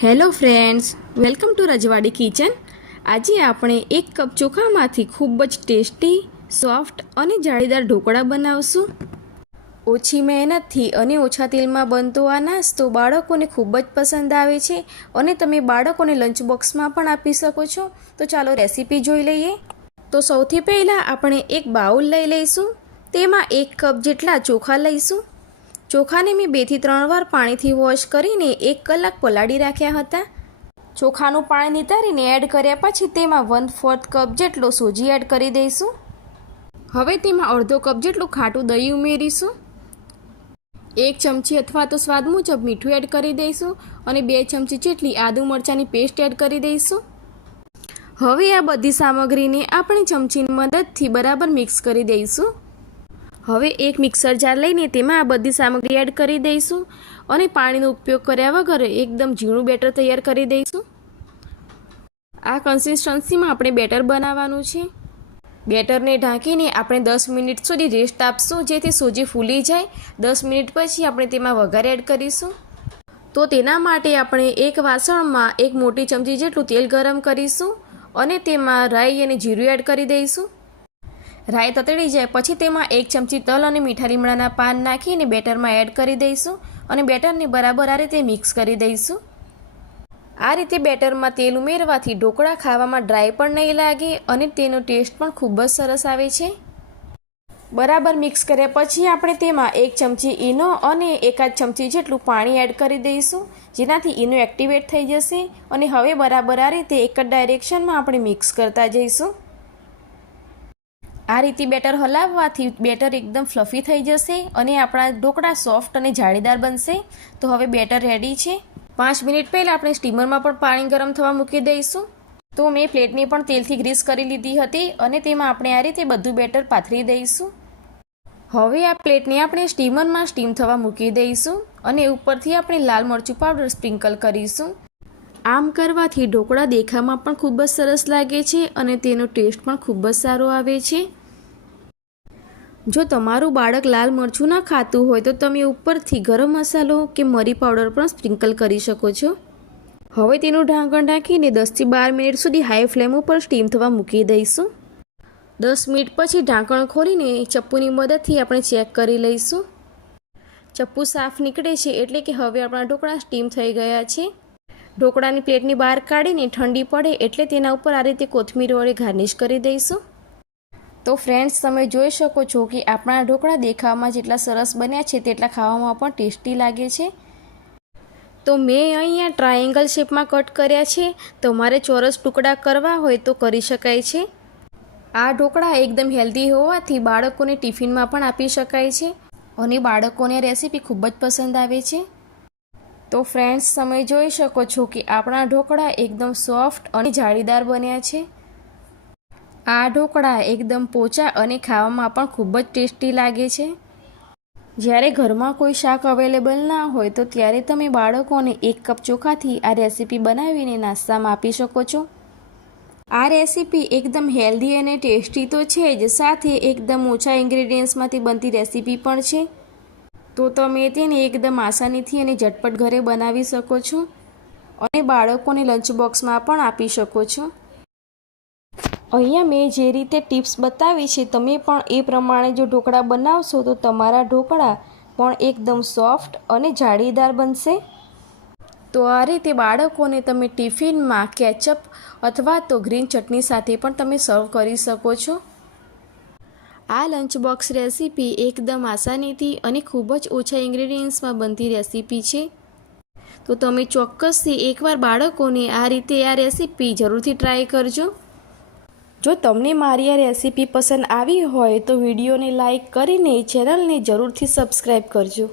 Hello friends, welcome to રજવાડી kitchen. આજે આપણે 1 કપ ચોખામાંથી ખૂબ જ ટેસ્ટી, સોફ્ટ અને જાળીદાર ઢોકળા બનાવશું। ઓછી મહેનતથી અને ઓછા તેલમાં બનતો આ નાસ્તો બાળકોને ખૂબ જ પસંદ આવે છે અને તમે બાળકોને લંચ બોક્સમાં પણ આપી શકો છો। તો ચાલો રેસીપી જોઈ લઈએ। તો સૌથી પહેલાં આપણે એક બાઉલ લઈ લઈશું। તેમાં 1 કપ જેટલા ચોખા લઈશું। ચોખાને મેં 2 થી 3 વાર પાણીથી વોશ કરીને 1 કલાક પલાળી રાખ્યા હતા। ચોખાનું પાણી નિતારીને એડ કર્યા પછી તેમાં 1/4 કપ જેટલો સોજી એડ કરી દઈશું। હવે તેમાં અડધો કપ જેટલું ખાટું દહીં ઉમેરીશું। 1 ચમચી અથવા તો સ્વાદ મુજબ મીઠું એડ કરી દઈશું અને 2 ચમચી જેટલી આદુ મરચાંની પેસ્ટ એડ કરી દઈશું। હવે આ બધી સામગ્રીને આપણે ચમચીની મદદથી બરાબર મિક્સ કરી દઈશું। હવે એક મિક્સર જાર લઈને તેમાં આ બધી સામગ્રી એડ કરી દઈશું અને પાણીનો ઉપયોગ કર્યા વગર એકદમ ઝીણું બેટર તૈયાર કરી દઈશું। આ કન્સિસ્ટન્સીમાં આપણે બેટર બનાવવાનું છે। બેટરને ઢાંકીને આપણે 10 મિનિટ સુધી રેસ્ટ આપશું જેથી સોજી ફૂલી જાય। 10 મિનિટ પછી આપણે તેમાં વઘાર એડ કરીશું। તો તેના માટે આપણે એક વાસણમાં 1 મોટી ચમચી જેટલું તેલ ગરમ કરીશું અને તેમાં રાઈ અને જીરું એડ કરી દઈશું। રાઈ તતડી જાય પછી તેમાં 1 ચમચી તલ અને મીઠા લીમડાના પાન નાખીને બેટરમાં એડ કરી દઈશું અને બેટરને બરાબર આ રીતે મિક્સ કરી દઈશું। આ રીતે બેટરમાં તેલ ઉમેરવાથી ઢોકળા ખાવામાં ડ્રાય પણ નહીં લાગે અને તેનો ટેસ્ટ પણ ખૂબ જ સરસ આવે છે। બરાબર મિક્સ કર્યા પછી આપણે તેમાં 1 ચમચી ઈનો અને 1 ચમચી જેટલું પાણી એડ કરી દઈશું જેનાથી ઈનો એક્ટિવેટ થઈ જશે અને હવે બરાબર આ રીતે એક જ ડાયરેક્શનમાં આપણે મિક્સ કરતા જઈશું। આ રીતે બેટર હલાવવાથી બેટર એકદમ ફ્લફી થઈ જશે અને આપણા ઢોકળા સોફ્ટ અને જાળીદાર બનશે। તો હવે બેટર રેડી છે। 5 મિનિટ પહેલાં આપણે સ્ટીમરમાં પણ પાણી ગરમ થવા મૂકી દઈશું। તો મેં પ્લેટને પણ તેલથી ગ્રીસ કરી લીધી હતી અને તેમાં આપણે આ રીતે બધું બેટર પાથરી દઈશું। હવે આ પ્લેટને આપણે સ્ટીમરમાં સ્ટીમ થવા મૂકી દઈશું અને ઉપરથી આપણે લાલ મરચું પાવડર સ્પ્રિંકલ કરીશું। આમ કરવાથી ઢોકળા દેખાવમાં પણ ખૂબ જ સરસ લાગે છે અને તેનો ટેસ્ટ પણ ખૂબ જ સારો આવે છે। જો તમારું બાળક લાલ મરચું ન ખાતું હોય તો તમે ઉપરથી ગરમ મસાલો કે મરી પાવડર પણ સ્પ્રિંકલ કરી શકો છો। હવે તેનું ઢાંકણ ઢાંકીને 10 થી 12 મિનિટ સુધી હાઈ ફ્લેમ ઉપર સ્ટીમ થવા મૂકી દઈશું। 10 મિનિટ પછી ઢાંકણ ખોલીને ચપ્પુની મદદથી આપણે ચેક કરી લઈશું। ચપ્પુ સાફ નીકળે છે એટલે કે હવે આપણા ઢોકળા સ્ટીમ થઈ ગયા છે। ઢોકળાની પ્લેટની બહાર કાઢીને ઠંડી પડે એટલે તેના ઉપર આ રીતે કોથમીર વડે ગાર્નિશ કરી દઈશું। તો ફ્રેન્ડ્સ, તમે જોઈ શકો છો કે આપણા ઢોકળા દેખાવમાં જેટલા સરસ બન્યા છે તેટલા ખાવામાં પણ ટેસ્ટી લાગે છે। તો મેં અહીંયા ટ્રાયેંગલ શેપમાં કટ કર્યા છે। તમારે ચોરસ ટુકડા કરવા હોય તો કરી શકાય છે। આ ઢોકળા એકદમ હેલ્ધી હોવાથી બાળકોને ટિફિનમાં પણ આપી શકાય છે અને બાળકોને રેસીપી ખૂબ જ પસંદ આવે છે। તો ફ્રેન્ડ્સ, તમે જોઈ શકો છો કે આપણા ઢોકળા એકદમ સોફ્ટ અને જાળીદાર બન્યા છે। આ ઢોકળા એકદમ પોચા અને ખાવામાં પણ ખૂબ જ ટેસ્ટી લાગે છે। જ્યારે ઘરમાં કોઈ શાક અવેલેબલ ના હોય તો ત્યારે તમે બાળકોને 1 કપ ચોખાથી આ રેસીપી બનાવીને નાસ્તામાં આપી શકો છો। આ રેસીપી એકદમ હેલ્ધી અને ટેસ્ટી તો છે જ, સાથે એકદમ ઓછા ઇન્ગ્રેડિયન્ટ્સમાંથી બનતી રેસીપી પણ છે। તો તમે તેને એકદમ આસાનીથી અને ઝટપટ ઘરે બનાવી શકો છો અને બાળકોને લંચ બોક્સમાં પણ આપી શકો છો। અહીંયા મેં જે રીતે ટિપ્સ બતાવી છે તમે પણ એ પ્રમાણે જો ઢોકળા બનાવશો તો તમારા ઢોકળા પણ એકદમ સોફ્ટ અને જાળીદાર બનશે। તો આ રીતે બાળકોને તમે ટિફિનમાં કેચઅપ અથવા તો ગ્રીન ચટણી સાથે પણ તમે સર્વ કરી શકો છો। આ લંચ બોક્સ રેસીપી એકદમ આસાનીથી અને ખૂબ જ ઓછા ઇન્ગ્રેડિયન્ટ્સમાં બનતી રેસીપી છે। તો તમે ચોક્કસથી એકવાર બાળકોને આ રીતે આ રેસીપી જરૂરથી ટ્રાય કરજો। જો તમને મારી આ રેસીપી પસંદ આવી હોય તો વિડીયોને લાઈક કરીને ચેનલને જરૂરથી સબસ્ક્રાઈબ કરજો।